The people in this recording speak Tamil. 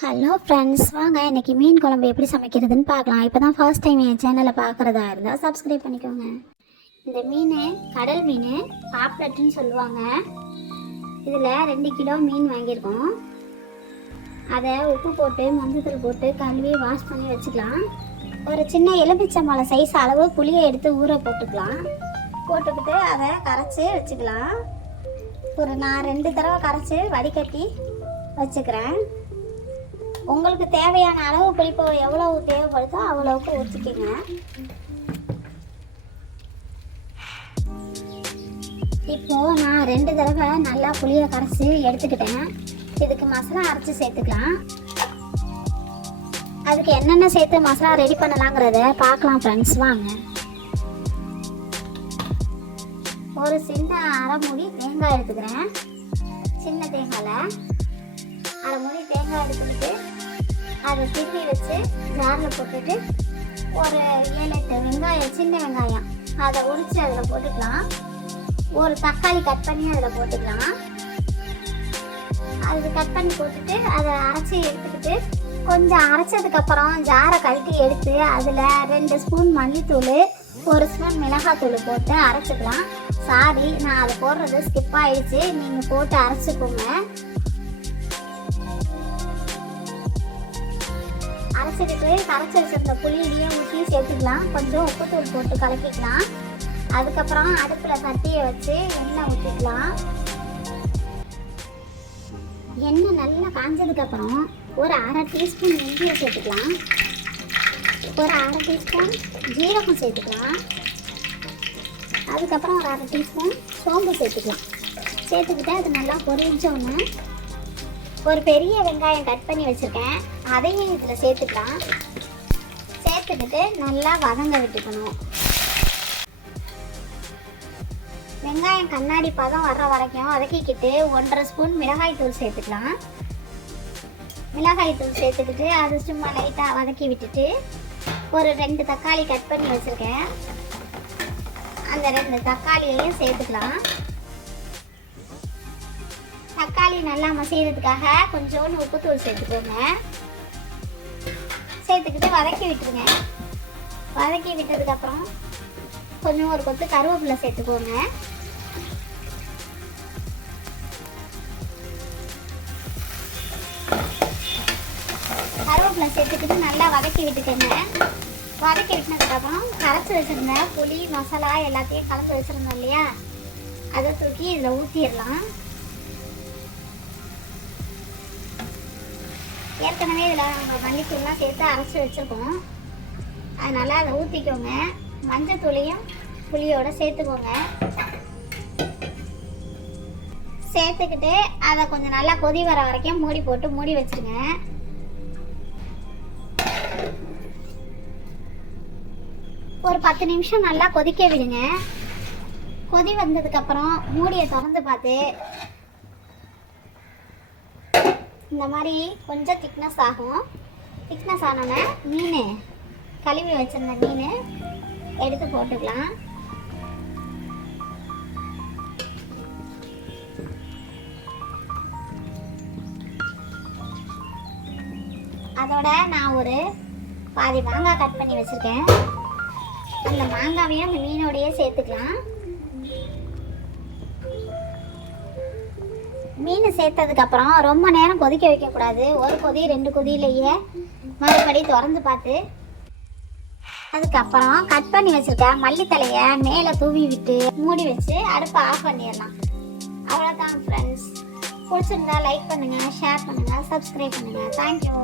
ஹலோ ஃப்ரெண்ட்ஸ் வாங்க இன்னைக்கு மீன் குழம்பு எப்படி சமைக்கிறதுன்னு பார்க்கலாம். இப்போ தான் ஃபர்ஸ்ட் டைம் என் சேனலை பார்க்குறதா இருந்தால் சப்ஸ்கிரைப் பண்ணிக்கோங்க. இந்த மீன் கடல் மீன் பாப்லெட்டுன்னு சொல்லுவாங்க. இதில் ரெண்டு கிலோ மீன் வாங்கியிருக்கோம். அதை உப்பு போட்டு மஞ்சத்தூள் போட்டு கழுவி வாஷ் பண்ணி வச்சுக்கலாம். ஒரு சின்ன எலுமிச்சம்பழம் சைஸ் அளவு புளியை எடுத்து ஊற போட்டுக்கலாம். போட்டுக்கிட்டு அதை கரைச்சி வச்சுக்கலாம். ஒரு நான் ரெண்டு தடவை கரைச்சி வடிகட்டி வச்சுக்கிறேன். உங்களுக்கு தேவையான அளவு புளிப்பு எவ்வளவு தேவைப்படுதோ அவ்வளவுக்கு ஊற்றிக்கிங்க இப்போ நான் ரெண்டு தடவை நல்லா புளியை கரைச்சி எடுத்துக்கிட்டேன். இதுக்கு மசாலா அரைச்சி சேர்த்துக்கலாம். அதுக்கு என்னென்ன சேர்த்து மசாலா ரெடி பண்ணலாங்கிறத பார்க்கலாம் ஃப்ரெண்ட்ஸ் வாங்க. ஒரு சின்ன அரை மூடி தேங்காய் எடுத்துக்கிறேன். சின்ன தேங்காயில் அரை மூடி தேங்காய் எடுத்துக்கிட்டு அதை திருப்பி வச்சு ஜாரில் போட்டுட்டு ஒரு ஏழு எட்டு வெங்காயம் சின்ன வெங்காயம். அதை உரித்து அதில் போட்டுக்கலாம். ஒரு தக்காளி கட் பண்ணி அதில் போட்டுக்கலாம். அது கட் பண்ணி போட்டுட்டு அதை அரைச்சி எடுத்துக்கிட்டு கொஞ்சம் அரைச்சதுக்கப்புறம் ஜாரை கழட்டி எடுத்து அதில் ரெண்டு ஸ்பூன் மல்லித்தூள் ஒரு ஸ்பூன் மிளகாத்தூள் போட்டு அரைச்சிக்கலாம். சாரி நான் அதை போடுறது ஸ்கிப் ஆகிடுச்சு நீங்கள் போட்டு அரைச்சிக்கோங்க. அரைச்சிக்கிட்டு கரைச்சி வச்சிருந்த புளியிலையும் ஊற்றி சேர்த்துக்கலாம். கொஞ்சம் உப்புத்தூள் போட்டு கலக்கிக்கலாம். அதுக்கப்புறம் அடுப்பில் சட்டியை வச்சு எண்ணெய் ஊற்றிக்கலாம் எண்ணெய் நல்லா காஞ்சதுக்கப்புறம் ஒரு அரை டீஸ்பூன் இஞ்சியை சேர்த்துக்கலாம். ஒரு அரை டீஸ்பூன் ஜீரகம் சேர்த்துக்கலாம். அதுக்கப்புறம் ஒரு அரை டீஸ்பூன் சோம்பு சேர்த்துக்கலாம். சேர்த்துக்கிட்டு அது நல்லா பொரிஞ்சோன்னு ஒரு பெரிய வெங்காயம் கட் பண்ணி வச்சுருக்கேன். அதையும் இதில் சேர்த்துக்கலாம். சேர்த்துக்கிட்டு நல்லா வதங்க விட்டுக்கணும். வெங்காயம் கண்ணாடி பதம் வர்ற வரைக்கும் வதக்கிக்கிட்டு ஒன்றரை ஸ்பூன் மிளகாய் தூள் சேர்த்துக்கலாம். மிளகாய் தூள் சேர்த்துக்கிட்டு அது சும்மா லைட்டாக வதக்கி விட்டுட்டு ஒரு ரெண்டு தக்காளி கட் பண்ணி வச்சுருக்கேன். அந்த ரெண்டு தக்காளியையும் சேர்த்துக்கலாம். தக்காளி நல்லா மசியறதுக்காக கொஞ்சோண்டு உப்புத்தூள் சேர்த்துக்கோங்க. சேர்த்துக்கிட்டு வதக்கி விட்டுருங்க. வதக்கி விட்டதுக்கப்புறம் கொஞ்சம் ஒரு கொத்து கருவேப்பிலை சேர்த்துக்கோங்க. கருவேப்பிலை சேர்த்துக்கிட்டு நல்லா வதக்கி விட்டுக்கோங்க. வதக்கி விட்டதுக்கப்புறம் கரைச்சி வச்சுருந்த புளி மசாலா எல்லாத்தையும் கலந்து வச்சுருந்தோம் இல்லையா? அதை தூக்கி இதில் ஊற்றிடலாம் ஏற்கனவே இதில் நம்ம மல்லித்தூள்லாம் சேர்த்து அரைச்சி வச்சுருக்கோம். அதனால் அதை ஊற்றிக்கோங்க மஞ்சத்தூளையும் புளியோட சேர்த்துக்கோங்க. சேர்த்துக்கிட்டு அதை கொஞ்சம் நல்லா கொதி வர வரைக்கும் மூடி போட்டு மூடி வச்சுருங்க. ஒரு பத்து நிமிஷம் நல்லா கொதிக்க விடுங்க. கொதி வந்ததுக்கப்புறம் மூடியை திறந்து பார்த்து இந்த மாதிரி கொஞ்சம் திக்னஸ் ஆகும். திக்னஸ் ஆனோன்னே மீன் கழுவி வச்சுருந்த மீன் எடுத்து போட்டுக்கலாம். அதோட நான் ஒரு பாதி மாங்காய் கட் பண்ணி வச்சுருக்கேன். அந்த மாங்காவையும் அந்த மீனோடையே சேர்த்துக்கலாம். மீன் சேர்த்ததுக்கப்புறம் ரொம்ப நேரம் கொதிக்க வைக்கக்கூடாது ஒரு கொதி ரெண்டு கொதியிலேயே மறுபடி திறந்து பார்த்து. அதுக்கப்புறம் கட் பண்ணி வச்சிருக்க மல்லித்தலையை மேலே தூவி விட்டு மூடி வச்சு அடுப்பை ஆஃப் பண்ணிடலாம். அவ்வளோதான் ஃப்ரெண்ட்ஸ் பிடிச்சிருந்தா லைக் பண்ணுங்கள் ஷேர் பண்ணுங்கள் சப்ஸ்கிரைப் பண்ணுங்கள் தேங்க்யூ